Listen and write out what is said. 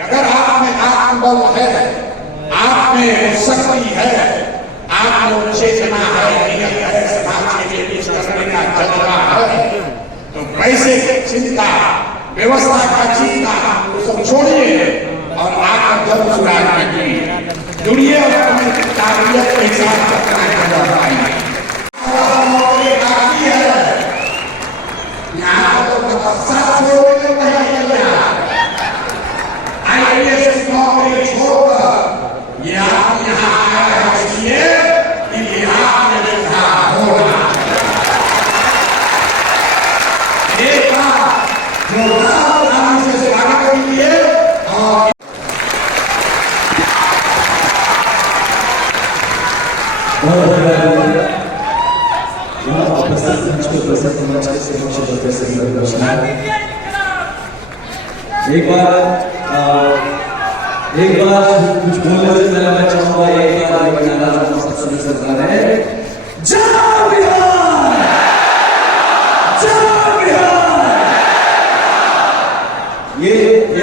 अगर आप में आत्मबल है, आप में शक्ति है, आप में चेतना है, नियत है, समाज के लिए कुछ करने का जज्बा है, तो पैसे की चिंता, व्यवस्था का चिंता सब छोड़िए और आकर जब सुधार कीजिए, जुड़िए और अपनी काबिलियत के साथ अपना कदम बढ़ाइए। एक बार कुछ बोलने